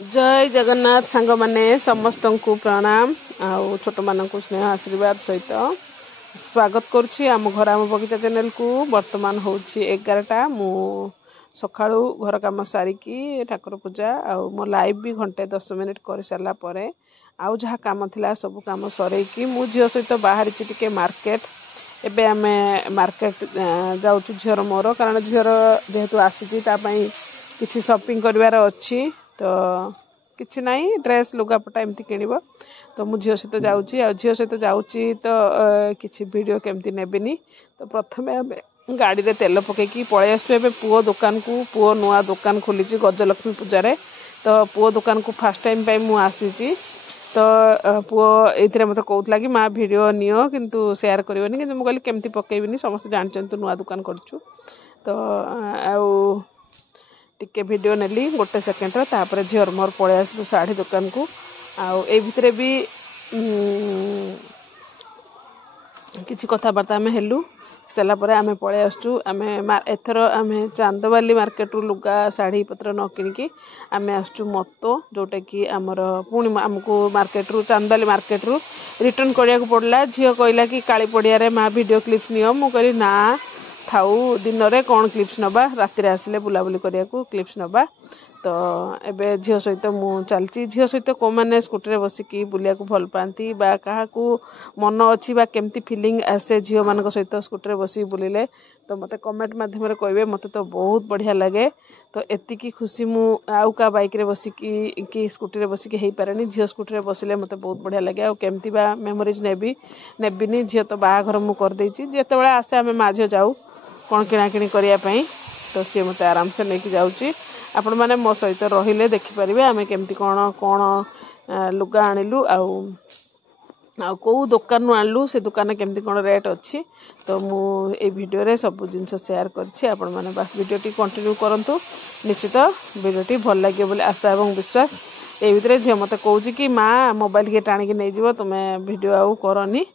जय जगन्नाथ सांग माने समस्त को प्रणाम आउ छोट मान स्नेह आशीर्वाद सहित स्वागत करुच्ची आम घर आम बगीचा चैनल को। वर्तमान हूँ 11टा मु सकाळू घर काम सारिकी ठाकुर पूजा आउ मो लाइव भी घंटे 10 मिनिट कर सारा पर आउ जहाँ काम थिला सब काम सरईकी मु झील सहित बाहरी टिके मार्केट एबे आमे मार्केट जाऊँ झीर मोर कारण झीर जेहेतु आसी किसी शॉपिंग करिवार अच्छी तो किसी नाई ड्रेस लुगापटा एमती किणव तो मु झील सहित जाऊँगी आ झील सहित जाऊँगी तो किसी वीडियो केमती नेबिनी तो प्रथमे आम गाड़ी रे तेल पकईकी पलि आसु ए पुओ दुकान को पुओ नुआ दुकान खोली गजलक्ष्मी पूजारे तो पुओ दुकान को फास्ट टाइम पे मु आसी तो पुओ ये मत कहला कि माँ वीडियो नियो किंतु शेयर करनी कि कहली केमती पकेबिनी समस्त जानते नुआ दुकान करछु तो आउ टिके वीडियो नेली गोटे सेकेंड तापर झीर मोर पलि आसलु साड़ी दुकान को आउ ए भितरे भी किसी कथबार्ता आम हेलु सारापर आम पलि आसचु आम एथर आम चांदवाली मार्केट रु लुगा शाढ़ी पत्र न किणिकी आम आसचु मतो जोटा कि आमर पुणी आमको मार्केट रु चांदवाली मार्केट रु रिटर्न करिया को पड़ला। झील कहला कि काली पड़िया माँ वीडियो क्लिप्स नियो मु कहली ना थाऊ दिन रे कौन क्लिप्स नबा राति रे आसिले बुलाबुली करिया को क्लिप्स नबा तो एबे झील सहित मु चलची झील सहित को माने स्कूटी रे बसिकी बुलिया को भल पाती बा कहा को मन अच्छी बा केमती फीलिंग आसे झील मान सहित स्कूटी रे बसी बुलिले तो मते कमेंट माध्यम रे कहबे मते तो बहुत बढ़िया लगे तो एतिकी खुशी मु आउ का बाइक रे बसिकी कि स्कूटी रे बसिकी हेई पारेनी झील स्कूटी रे बसिले मते बहुत बढ़िया लगे आ केमती बा मेमोरीज नेबिनी झील तो बाहाघर मु कर देछि जेतेबेले आसे आमे माझ जाऊ कौन किणाकिणी करने तो सी मत आराम से लेकिन जाऊँगी आपण मैंने मो सहित रहिले देखिपारे आम केमती कौन कौन लुगा आणिलु आउ कौ दुकान आणलु से दुकान केमती कौन रेट अच्छी तो मु ए वीडियो रे सब जिनस शेयर करछि आपण माने बस वीडियो टी कंटिन्यू करंतु निश्चित वीडियो टी भल लागे बोले आशा और विश्वास ए भितरे झे मते कहूछि कि माँ मोबाइल के टाणी नहीं जीव तुम वीडियो आउ करनी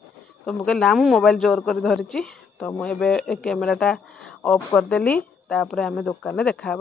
तो मुझे ना मु मोबाइल जोर कर धरिछि तो मुझे कैमेराटा ऑफ करदेली तापर आम दुकान देखा।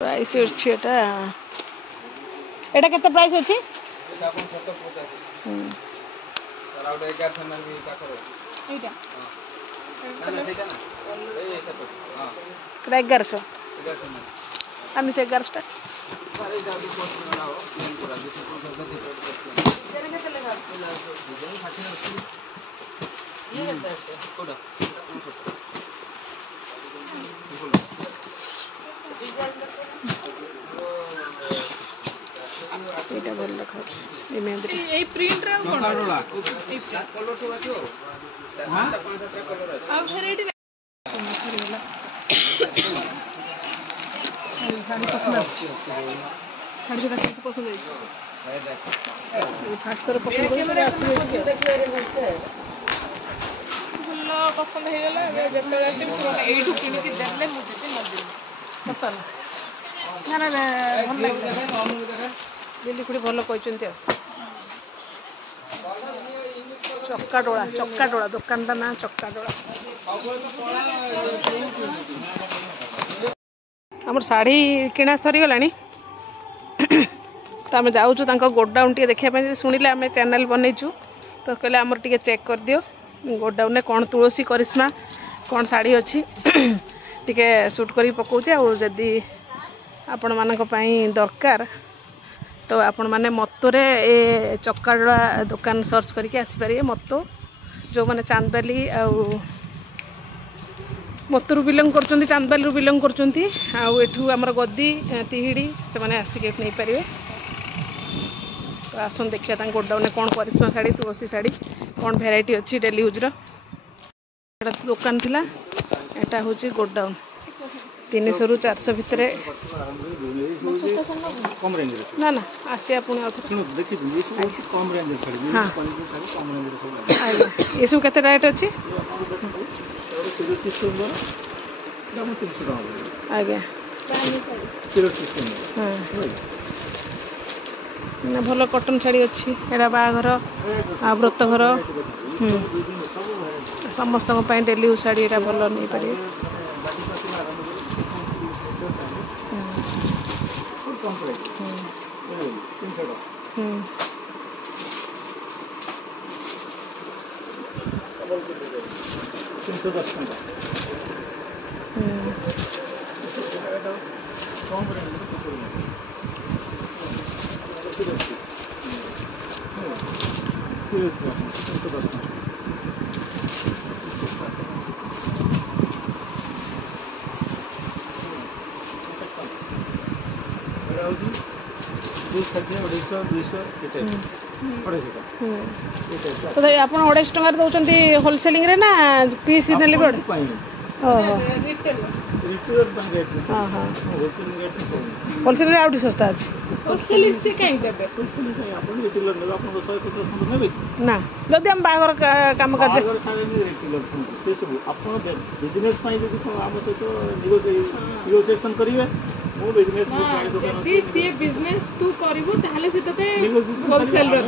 प्राइस एटा केते प्राइस अछि एटा 1100 आमी से 1100 एटा भल लखा ए में ए प्रिंट रे कोन ए कलर सब आछो हां 5-7 कलर আছে आ भेराइटी साड़ी पसंद अछि साड़ी से कितना पसंद है ये फास्ट कर पसंद है आसी देखिए रे भलसे भल पसंद हे गेला जेतले आसी तुरंत एठू किनि के देले मु देते न दे पता ना ना भल लागे दिल्ली कुड़ी भल कहते चक्का डोला दुकान का ना चक्का डोला आम शाढ़ी किणा सरीगला तो आम जाऊँ गोडाउन टे देखा शुणिले आम चैनल बनईचु तो कहले आमर टे चेक कर दियो गोडाउन कौन तुलसी करिश्मा कौन शाढ़ी अच्छी टिके शूट करी पकाउछे आ जदि आपण मानक पई दरकार तो आपण माने मत्तोरे ए चक्काडा दुकान सर्च करके आसी पारे मत्तो जो माने चांदबाली आ मत्तरू बिलंग करचंती चांदबाली बिलंग करचंती आ एठू हमर गद्दी तिहिडी से माने आसी के नै पारे तो आसन देखिया ता गोडाउन कोन करिश्मा साड़ी तुलसी साड़ी कोन वेराइटी अछि डेली यूज रो एटा दुकान थिला एटा होची गोडाउन 300 रु 400 भितर कम रेंज ना ना आसिया पुणी देखि कम रेंज कम रेंज ये सब केते रेट अछि आज्ञा ना भल कॉटन शाड़ी अच्छी एटा बाघर आ व्रत घर समस्त डेली यूज शाड़ी एटा भल नहीं पारे तो आप 250 टंका दौरान होलसेलिंग रे ना पीस नेले बड़ होलसेल रे आउट सस्ता अछि होलसेल से काई देबे होलसेल से आपण रिटेलर ने आपण 100 नेबे ना जदि हम बागर काम कर से सब आपण बिजनेस पाई जदि हम सहित नेगोशिएशन करिवे मो बिजनेस जदि से बिजनेस तू करबो ताहले से तते होलसेल रे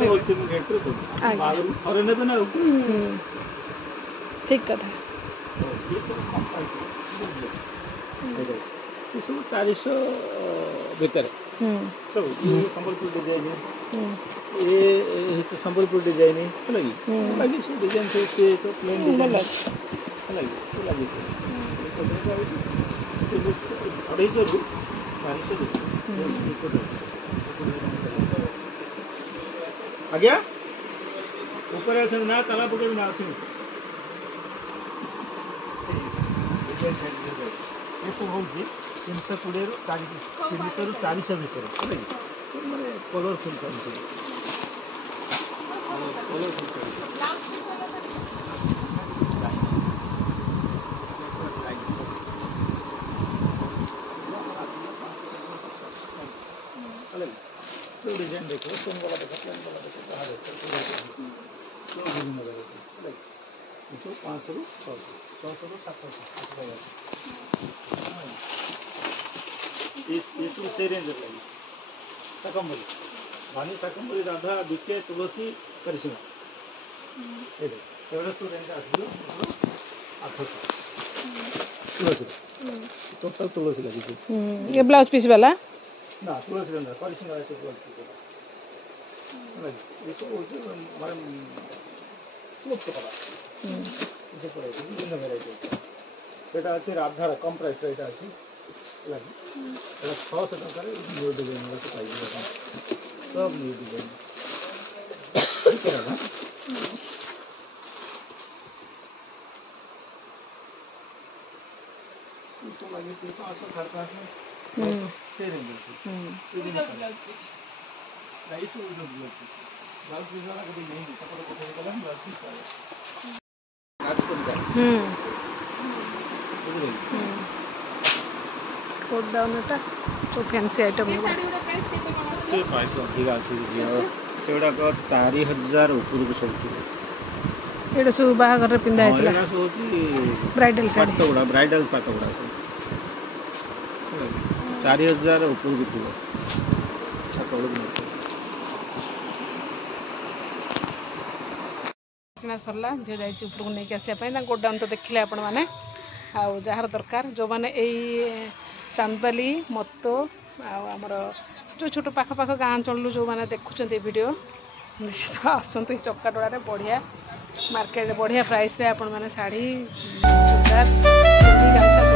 रेट रे बागर थरे नेबे ना ठीक कथा ये सब कम प्राइस ये सब 400 भीतर सब ये संबलपुर डिजाइन ये संबलपुर डिजाइन है लगी बाकी सब डिजाइन से तो प्लेन डिजाइन लगी तो लगी तो बस 250 आ गया ऊपर है ना ताला पके ना আছে ये सब हो 320 रु 400 भीतर माने कलरफुल तो डिजाइन देखो स्टोन वाला देखो प्लेन वाला देखो कहां देखो तो डिजाइन वगैरह इसको 500 रु 600 रु 700 इस से रेंज लगी शाकंभरी भानी शाकंभरी राधा बीके तुलसी करिश्मा ए एवढा तो रेंज आसलो 800 तुलसी टोटल तुलसी लगी ये ब्लाउज पीस वाला ना तुलसी रेंज करिश्मा है तुलसी ये सब मारे खूब पड़ा इसे पड़े विभिन्न वैरायटी एटा अछि राधार कम प्राइस रे एटा अछि लगी 600 टका रे न्यू डिजाइन वाला तो पाइबे सब न्यू डिजाइन ना इसको लगे 500 550 में से रेंज प्राइस वो जो ब्लाउज पीस वाला कभी नहीं कपड़ा को कलम ब्लाउज पीस वाला गोडाउन टा तो फैंसी आइटम से प्राइस अधिक आसी सेडा को 4000 ऊपर को सब एडा सब बाहागर रे पिंदा हेतला एडा सोची ब्राइडल साड़ी पाटोड़ा ब्राइडल पाटोड़ा 4000 ऊपर को थिबो पाटोड़ा किना सरला जे जाई ऊपर को नहीं आसिया पई ना गोडाउन तो देखिले आपण माने आ जार दरकार जो माने एई चांदबाली मत्तो आमर जो छोट पाख पाख गाँ चलू जो मैंने देखुं वीडियो निश्चित आसतु चक्काडोला बढ़िया मार्केट बढ़िया प्राइस रे आपण मैंने शाढ़ी चूड़दार गामछा